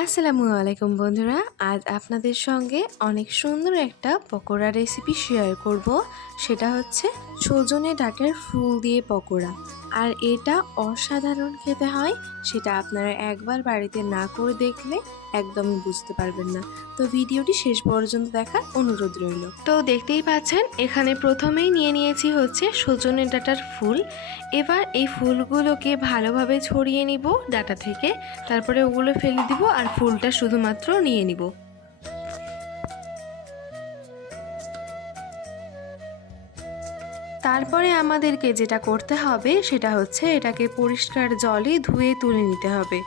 আসসালামু আলাইকুম বন্ধুরা, আজ আপনাদের সঙ্গে অনেক সুন্দর একটা পকোড়া রেসিপি শেয়ার করব। সেটা হচ্ছে সজনে ডাঁটার ফুল দিয়ে পকোড়া। আর এটা অসাধারণ খেতে হয়, সেটা আপনারা একবার বাড়িতে না করে দেখলে একদমই বুঝতে পারবেন না। তো ভিডিওটি শেষ পর্যন্ত দেখার অনুরোধ রইল। তো দেখতেই পাচ্ছেন এখানে প্রথমেই নিয়ে নিয়েছি হচ্ছে সজনে ডাঁটার ফুল। এবার এই ফুলগুলোকে ভালোভাবে ছড়িয়ে নিব ডাঁটা থেকে, তারপরে ওগুলো ফেলে দিব আর ফুলটা শুধুমাত্র নিয়ে নিব। তারপরে আমাদেরকে যেটা করতে হবে সেটা হচ্ছে এটাকে পরিষ্কার জলে ধুয়ে তুলে নিতে হবে।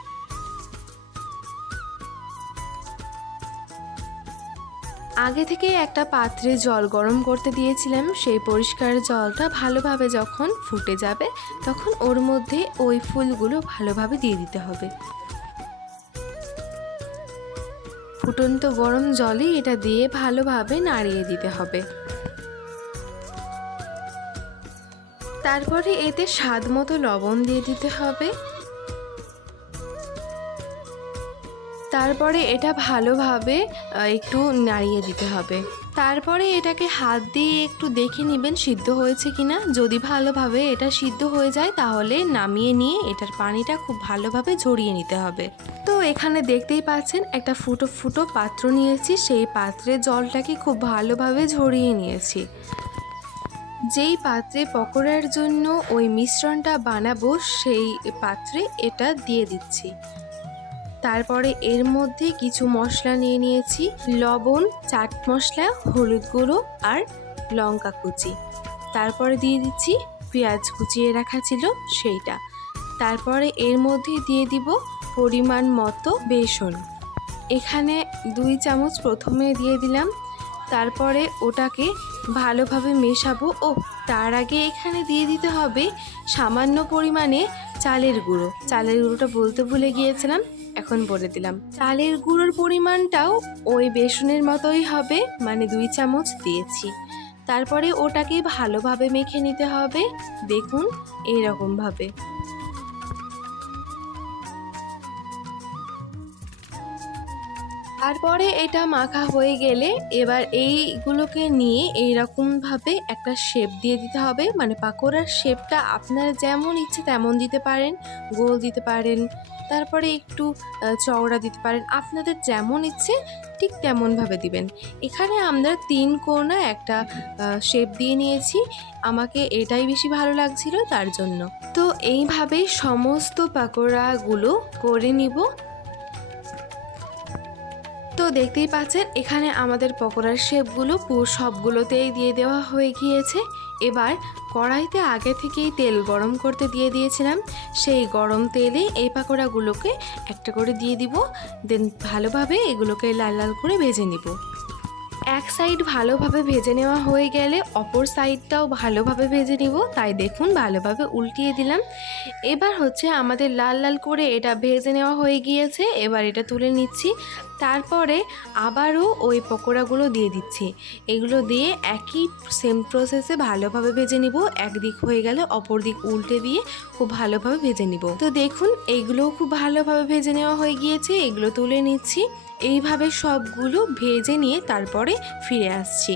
আগে থেকে একটা পাত্রে জল গরম করতে দিয়েছিলাম। সেই পরিষ্কার জলটা ভালোভাবে যখন ফুটে যাবে তখন ওর মধ্যে ওই ফুলগুলো ভালোভাবে দিয়ে দিতে হবে। ফুটন্ত গরম জলে এটা দিয়ে ভালোভাবে নাড়িয়ে দিতে হবে। তারপরে এতে স্বাদ মতো লবণ দিয়ে দিতে হবে। তারপরে এটা ভালোভাবে একটু নাড়িয়ে দিতে হবে। তারপরে এটাকে হাত দিয়ে একটু দেখে নেবেন সিদ্ধ হয়েছে কিনা। যদি ভালোভাবে এটা সিদ্ধ হয়ে যায় তাহলে নামিয়ে নিয়ে এটার পানিটা খুব ভালোভাবে ঝরিয়ে নিতে হবে। তো এখানে দেখতেই পাচ্ছেন একটা ফুটো ফুটো পাত্র নিয়েছি, সেই পাত্রে জলটাকে খুব ভালোভাবে ঝরিয়ে নিয়েছি। যেই পাত্রে পকোড়ার জন্য ওই মিশ্রণটা বানাবো সেই পাত্রে এটা দিয়ে দিচ্ছি। তারপরে এর মধ্যে কিছু মশলা নিয়ে নিয়েছি, লবণ, চাট মশলা, হলুদ গুঁড়ো আর লঙ্কা কুচি। তারপরে দিয়ে দিচ্ছি পেঁয়াজ কুচিয়ে রাখা ছিল সেইটা। তারপরে এর মধ্যে দিয়ে দিব পরিমাণ মতো বেসন। এখানে 2 চামচ প্রথমে দিয়ে দিলাম। তারপরে ওটাকে ভালোভাবে মেশাবো। ও তার আগে এখানে দিয়ে দিতে হবে সামান্য পরিমাণে চালের গুঁড়ো। চালের গুঁড়োটা বলতে ভুলে গিয়েছিলাম, এখন বলে দিলাম। চালের গুঁড়োর পরিমাণটাও ওই বেসনের মতোই হবে, মানে 2 চামচ দিয়েছি। তারপরে ওটাকে ভালোভাবে মেখে নিতে হবে, দেখুন এইরকমভাবে। তারপরে এটা মাখা হয়ে গেলে এবার এইগুলোকে নিয়ে এইরকমভাবে একটা শেপ দিয়ে দিতে হবে। মানে পাকোড়ার শেপটা আপনারা যেমন ইচ্ছে তেমন দিতে পারেন, গোল দিতে পারেন, তারপরে একটু চওড়া দিতে পারেন, আপনাদের যেমন ইচ্ছে ঠিক তেমনভাবে দিবেন। এখানে আমরা 3 কোণা একটা শেপ দিয়ে নিয়েছি, আমাকে এটাই বেশি ভালো লাগছিল তার জন্য। তো এইভাবেই সমস্ত পাকোড়াগুলো করে নিব। তো দেখতেই পাচ্ছেন এখানে আমাদের পকোড়ার শেপগুলো সবগুলোতেই দিয়ে দেওয়া হয়ে গিয়েছে। এবার কড়াইতে আগে থেকেই তেল গরম করতে দিয়ে দিয়েছিলাম, সেই গরম তেলে এই পাকোড়াগুলোকে একটা করে দিয়ে দিব। দেন ভালোভাবে এগুলোকে লাল লাল করে ভেজে নিব। এক সাইড ভালোভাবে ভেজে নেওয়া হয়ে গেলে অপর সাইডটাও ভালোভাবে ভেজে নিব, তাই দেখুন ভালোভাবে উল্টিয়ে দিলাম। এবার হচ্ছে আমাদের লাল লাল করে এটা ভেজে নেওয়া হয়ে গিয়েছে, এবার এটা তুলে নিচ্ছি। তারপরে আবারও ওই পকোড়াগুলো দিয়ে দিচ্ছি। এগুলো দিয়ে একই সেম প্রসেসে ভালোভাবে ভেজে নিব। একদিক হয়ে গেলে অপর দিক উল্টে দিয়ে খুব ভালোভাবে ভেজে নিব। তো দেখুন এইগুলোও খুব ভালোভাবে ভেজে নেওয়া হয়ে গিয়েছে, এগুলো তুলে নিচ্ছি। এইভাবে সবগুলো ভেজে নিয়ে তারপরে ফিরে আসছি।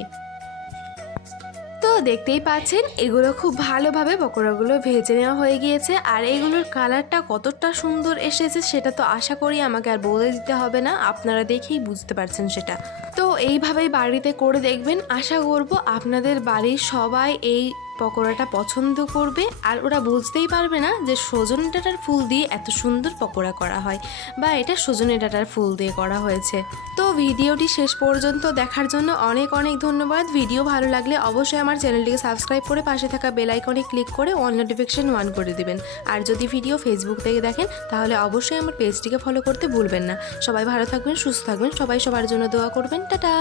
তো দেখতেই পাচ্ছেন এগুলো খুব ভালোভাবে পকোড়াগুলো ভেজে নেওয়া হয়ে গিয়েছে। আর এগুলোর কালারটা কতটা সুন্দর এসেছে সেটা তো আশা করি আমাকে আর বলে দিতে হবে না, আপনারা দেখেই বুঝতে পারছেন সেটা। তো এইভাবেই বাড়িতে করে দেখবেন, আশা করব আপনাদের বাড়ির সবাই এই পকোড়াটা পছন্দ করবে। আর ওরা বুঝতেই পারবে না যে সজনে ডাঁটার ফুল দিয়ে এত সুন্দর পকোড়া করা হয়, বা এটা সজনে ডাঁটার ফুল দিয়ে করা হয়েছে। তো ভিডিওটি শেষ পর্যন্ত দেখার জন্য অনেক অনেক ধন্যবাদ। ভিডিও ভালো লাগলে অবশ্যই আমার চ্যানেলটিকে সাবস্ক্রাইব করে পাশে থাকা বেল আইকনে ক্লিক করে অল নোটিফিকেশন অন করে দিবেন। আর যদি ভিডিও ফেসবুক থেকে দেখেন তাহলে অবশ্যই আমার পেজটিকে ফলো করতে ভুলবেন না। সবাই ভালো থাকবেন, সুস্থ থাকবেন, সবাই সবার জন্য দোয়া করবেন। টাটা।